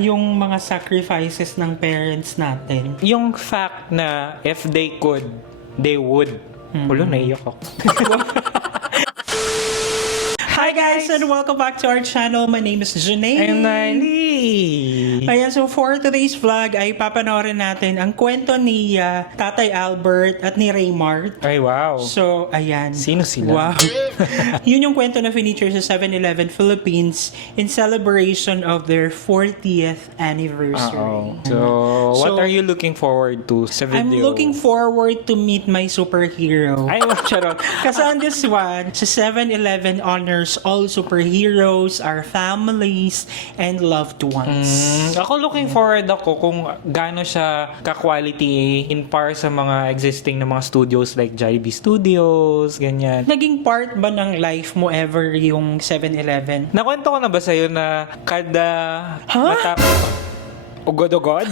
yung mga sacrifices ng parents natin. Yung fact na if they could, they would. Ulo, naiyak ako. Hi guys and welcome back to our channel. My name is Janae. I'm Niley. Ayan, so for today's vlog ay papanoorin natin ang kwento ni Tatay Albert at ni Raymart. Ay, wow. So, ayan. Sino sila? Wow. Yun yung kwento na feature sa 7-Eleven Philippines in celebration of their 40th anniversary. So, what are you looking forward to sa video? I'm looking forward to meet my superhero. Ay, charot. Kasi on this one, sa 7-Eleven honors all superheroes, our families, and loved ones. Ako looking forward ako kung gaano siya ka-quality in par sa mga existing na mga studios like Jollibee Studios, ganyan. Naging part ba ng life mo ever yung 7-Eleven? Nakwento ko na ba sa'yo na kada ugod-ugod?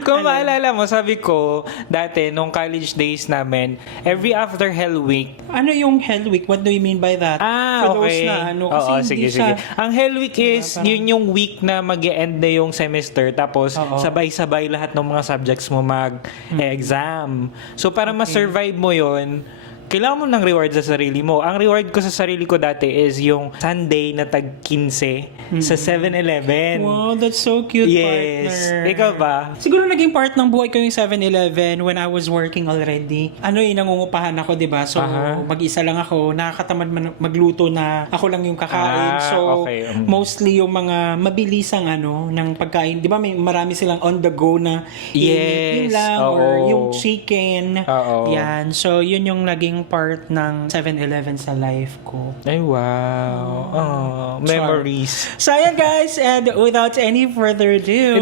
Kung maalala mo, sabi ko, dati, nung college days namin, every after Hell Week. Ano yung Hell Week? What do you mean by that? For those okay. na ano, kasi Oo, hindi sige. Ang Hell Week is, yun yung week na mag-e-end na yung semester, tapos sabay-sabay lahat ng mga subjects mo mag-exam. So, para ma-survive mo yun, kailangan mo ng reward sa sarili mo. Ang reward ko sa sarili ko dati is yung Sunday na tag-15 sa 7-Eleven. Wow, that's so cute, yes. partner. Ikaw ba? Siguro naging part ng buhay ko yung 7-Eleven when I was working already. Ano nangungupahan ako, di ba? So, mag-isa lang ako. Nakakatamad magluto na ako lang yung kakain. So, mostly yung mga mabilisang ng pagkain. Di ba may marami silang on the go na yun lang or yung chicken. Yan. So, yun yung naging part ng 7-Eleven sa life ko. Ay, wow. Memories. So, ayan guys, and without any further ado,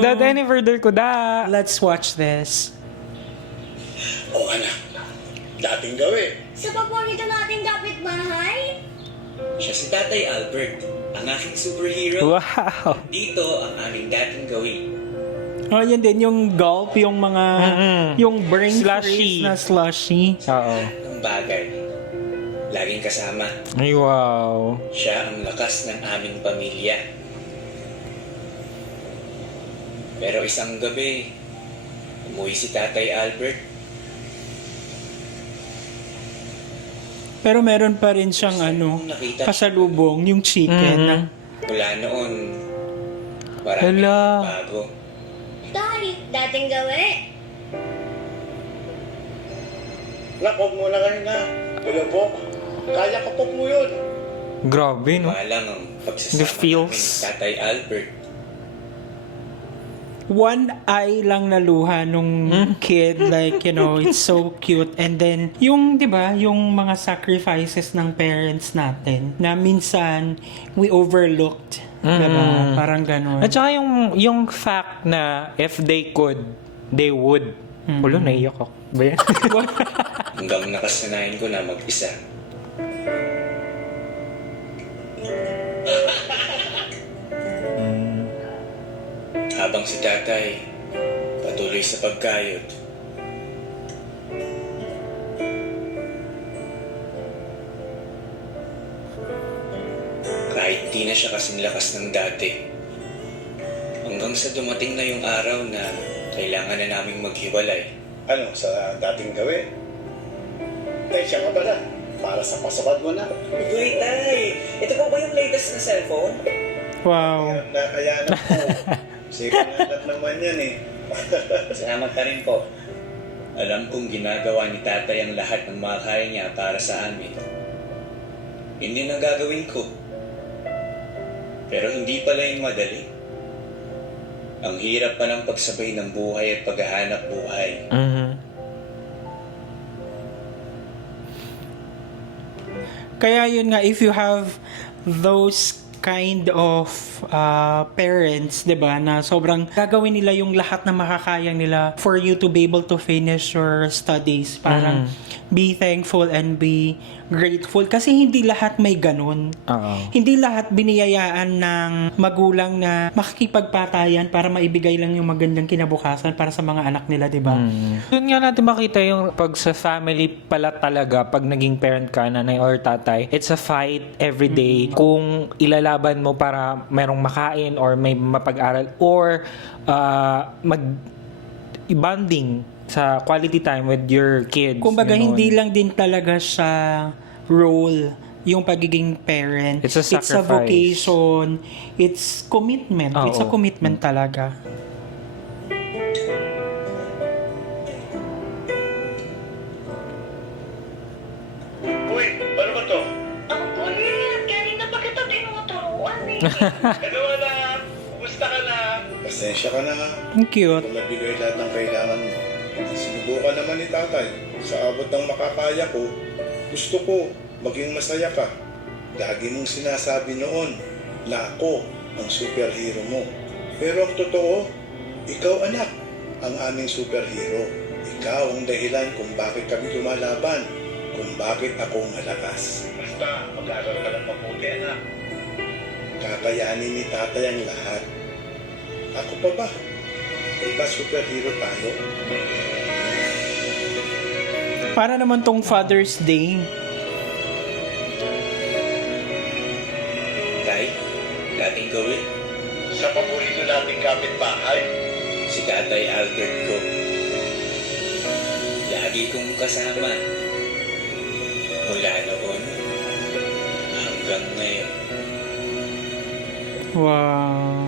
let's watch this. O anak, dating gawin. Sa paborito nating kapitbahay? Siya si Tatay Albert, ang aking superhero. Wow. Dito ang aming dating gawin. Oh, yan din yung gulp, yung mga yung brain Slushy. freeze na slushy. Ang bagay. Laging kasama. Ay, wow. Siya ang lakas ng aming pamilya. Pero isang gabi, umuwi si Tatay Albert. Pero meron pa rin siyang pasalubong, yung chicken. Mula noon, maraming bago. Tay, dating gawin. Huwag mo na kayo na. Tulabok. Kaya kapok mo yun. Grabe, no? Malang ang The pagsasama feels. namin ni Tatay Albert. One eye lang na luha nung kid, like, it's so cute. And then, yung, di ba, yung mga sacrifices ng parents natin na minsan we overlooked. Diba? Parang ganun. At saka yung fact na if they could, they would. Ulo, naiyak ako. Ba yan? Hanggang nakasanayan ko na mag-isa. Habang si Tatay patuloy sa pagkayod, kahit di na siya kasing lakas ng dati, hanggang sa dumating na yung araw na kailangan na naming maghiwalay. Ano, sa dating gawin? Tay, siya ka pala. Para sa pasabad mo na. Uy, Tay! Ito po ba yung latest na cellphone? Wow. Nakayanap ko. Sikanat naman yan eh. Salamat ka rin po. Alam kong ginagawa ni Tatay ang lahat ng makakaya niya para sa amin. Yun ang gagawin ko. Pero hindi pala yung madali. Ang hirap pa ng pagsabay ng buhay at paghahanap buhay. Kaya yun nga, if you have those kind of parents, 'di ba, na sobrang gagawin nila yung lahat na makakaya nila for you to be able to finish your studies. Parang be thankful and be grateful kasi hindi lahat may ganun. Oo. Hindi lahat biniyayaan ng magulang na makikipagpatayan para maibigay lang yung magandang kinabukasan para sa mga anak nila, di ba? Doon nga natin makita yung pag sa family pala talaga, pag naging parent ka, nanay or tatay, it's a fight every day. Kung ilalaban mo para merong makain or may mapag-aral or mag-bonding sa quality time with your kids. Kumbaga, Ganun. hindi lang din talaga siya role yung pagiging parent. It's a It's a sacrifice. vocation. It's commitment. Oo. It's a commitment talaga. Uy, paano ba to? Ang kulit. Kanina pa kita tinuturuan eh. Ano na? Kumusta ka na? Pasensya ka na. Ang cute. Kung nabigay lahat ng kailangan mo. Sinubukan naman ni tatay. Sa abot ng makakaya ko, gusto ko maging masaya ka. Lagi mong sinasabi noon na ako ang superhero mo. Pero ang totoo, ikaw anak, ang aming superhero. Ikaw ang dahilan kung bakit kami lumalaban, kung bakit ako malakas. Basta, mag-aaral ka ng mabuti anak. Kakayanin ni tatay ang lahat. Ako pa ba? Diba superhero tayo? Para naman tong Father's Day. Tay, dating gawin. Sa paborito nating kapitbahay. Si Tatay Albert ko. Lagi kong kasama. Mula noon hanggang ngayon. Wow.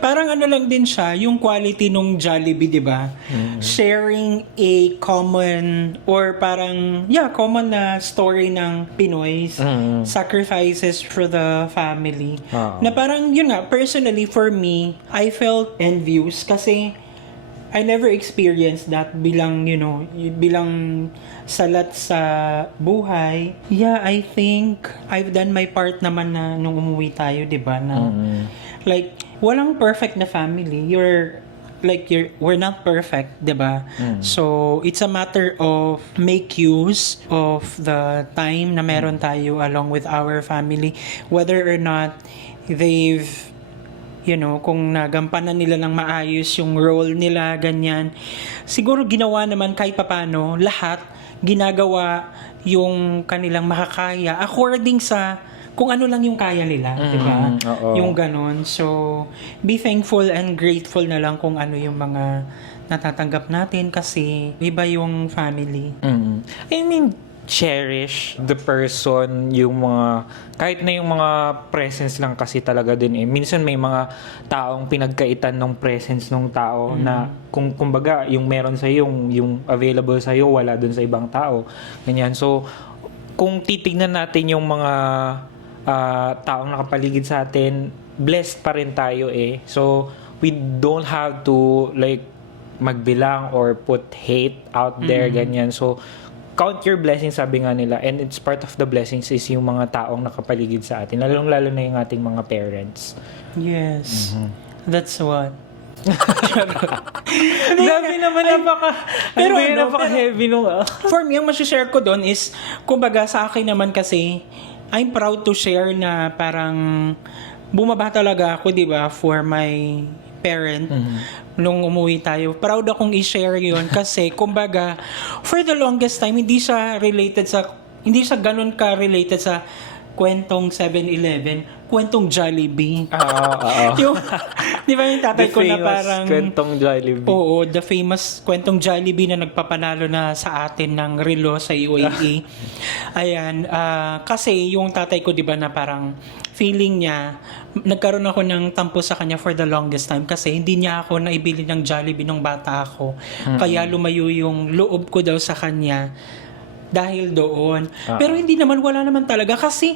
Parang ano lang din siya, yung quality nung Jollibee, di ba? Sharing a common or parang, common na story ng Pinoys. Sacrifices for the family. Oo. Na parang, yun nga, personally for me, I felt envious kasi I never experienced that bilang, bilang salat sa buhay. Yeah, I think I've done my part naman na nung umuwi tayo, di ba? Na, like, walang perfect na family. We're not perfect, 'di ba? So, it's a matter of make use of the time na meron tayo along with our family, whether or not they've kung nagampanan nila ng maayos yung role nila, ganyan. Siguro ginawa naman kahit papano, lahat ginagawa yung kanilang makakaya according sa kung ano lang yung kaya nila, di ba? Oo. Yung ganon. So, be thankful and grateful na lang kung ano yung mga natatanggap natin kasi iba yung family. I mean, cherish the person, yung mga, kahit na yung mga presence lang kasi talaga din eh. Minsan may mga taong pinagkaitan ng presence ng tao na kumbaga, yung meron sa yung available sa iyo wala dun sa ibang tao. Ganyan. So, kung titignan natin yung mga taong nakapaligid sa atin, blessed pa rin tayo eh. So, we don't have to like magbilang or put hate out there, ganyan. So, count your blessings, sabi nga nila, and it's part of the blessings is yung mga taong nakapaligid sa atin, lalong-lalo na yung ating mga parents. Yes. That's what. Grabe naman, pero napaka-heavy nung... For me, ang masishare ko doon is, kumbaga sa akin naman kasi, I'm proud to share na parang bumaba talaga ako, di ba, for my parent nung umuwi tayo. Proud akong i-share yun kasi, kumbaga, for the longest time, hindi siya ganun ka-related sa kwentong 7-Eleven, kwentong Jollibee. Yung, di ba yung tatay ko na parang... kwentong Jollibee. Oo, the famous kwentong Jollibee na nagpapanalo na sa atin ng relo sa UAE. Ayan, kasi yung tatay ko, di ba, na parang feeling niya, nagkaroon ako ng tampo sa kanya for the longest time kasi hindi niya ako naibili ng Jollibee nung bata ako. Kaya lumayo yung loob ko daw sa kanya dahil doon. Pero hindi naman, wala naman talaga. Kasi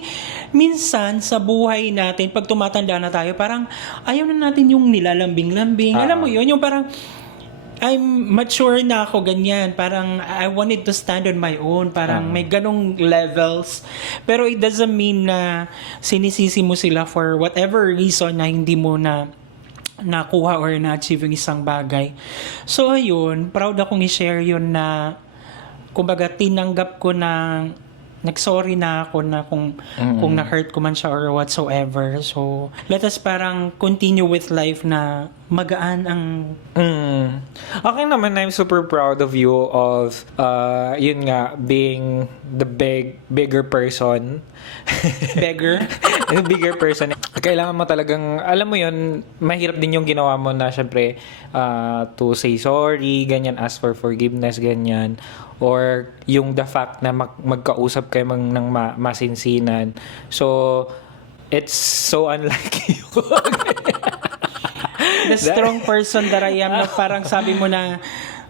minsan sa buhay natin, pag tumatanda na tayo, parang ayaw na natin yung nilalambing-lambing. Alam mo yun, yung parang I'm mature na ako, ganyan. Parang I wanted to stand on my own. Parang may ganong levels. Pero it doesn't mean na sinisisi mo sila for whatever reason na hindi mo na nakuha or na-achieve yung isang bagay. So ayun, proud akong i-share yun na kumbaga tinanggap ko na nag-sorry na ako na kung na-hurt ko man siya or whatsoever. So, let us parang continue with life na magaan ang... Okay naman, I'm super proud of you of, yun nga, being the bigger person. Beggar? Bigger person. Kailangan mo talagang, alam mo yun, mahirap din yung ginawa mo na syempre to say sorry, ganyan, ask for forgiveness, ganyan. Or yung the fact na magkausap kayo ng masinsinan. So, it's so unlike you. The strong person that I am na parang sabi mo na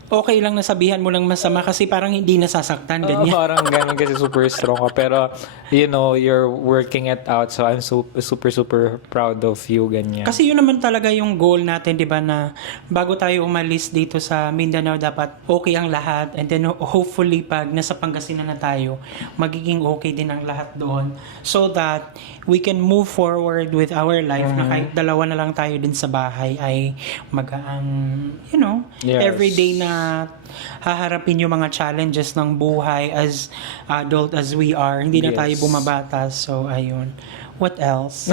okay lang nasabihan mo lang masama kasi parang hindi nasasaktan, ganyan. Parang ganun kasi super strong ka. Pero, you know, you're working it out. So, I'm super proud of you, ganyan. Kasi yun naman talaga yung goal natin, di ba, na bago tayo umalis dito sa Mindanao, dapat okay ang lahat. And then, hopefully, pag nasa Pangasinan na tayo, magiging okay din ang lahat doon. So that we can move forward with our life na kahit dalawa na lang tayo din sa bahay ay magaang, you know, Yes. everyday na haharapin yung mga challenges ng buhay as adult as we are. Hindi na Yes. tayo bumabata. So, ayun. What else?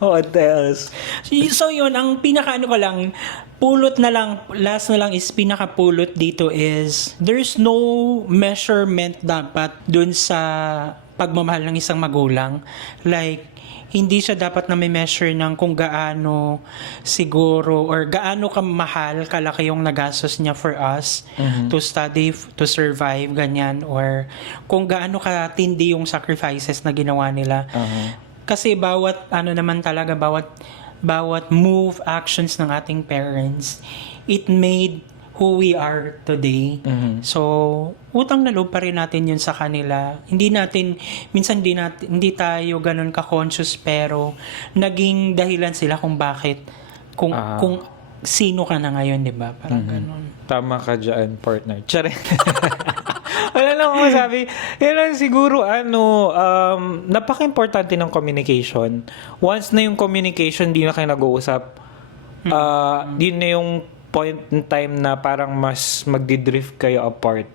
What else? So, yun. Ang pinaka-ano ko lang, pulot na lang, last na lang is pinaka-pulot dito is there's no measurement dapat dun sa pagmamahal ng isang magulang. Like, hindi siya dapat na may measure ng kung gaano siguro or gaano kamahal, kalaki yung nagastos niya for us to study, to survive, ganyan. Or kung gaano katindi yung sacrifices na ginawa nila. Kasi bawat naman talaga, bawat move, actions ng ating parents, it made who we are today. So, utang na loob pa rin natin yun sa kanila. Minsan hindi tayo ganun ka-conscious, pero naging dahilan sila kung bakit, kung sino ka na ngayon, di ba? Parang ganun. Tama ka dyan, partner. Tsare. Wala lang akong masabi. Yan lang siguro, napaka-importante ng communication. Once na yung communication, di na kayo nag-uusap, di na yung point in time na parang mas magdi-drift kayo apart.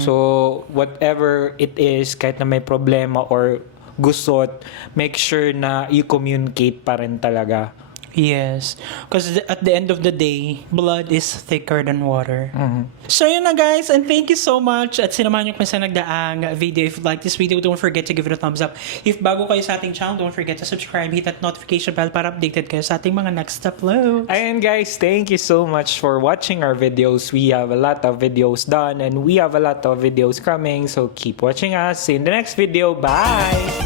So, whatever it is, kahit na may problema or gusot, make sure na you communicate pa rin talaga. Yes. Because at the end of the day, blood is thicker than water. So yun na guys, and thank you so much at sinamahan niyo kami sa nagdaang video. If you like this video, don't forget to give it a thumbs up. If bago kayo sa ating channel, don't forget to subscribe, hit that notification bell para updated kayo sa ating mga next uploads. And guys, thank you so much for watching our videos. We have a lot of videos done and we have a lot of videos coming. So keep watching us. See you in the next video. Bye!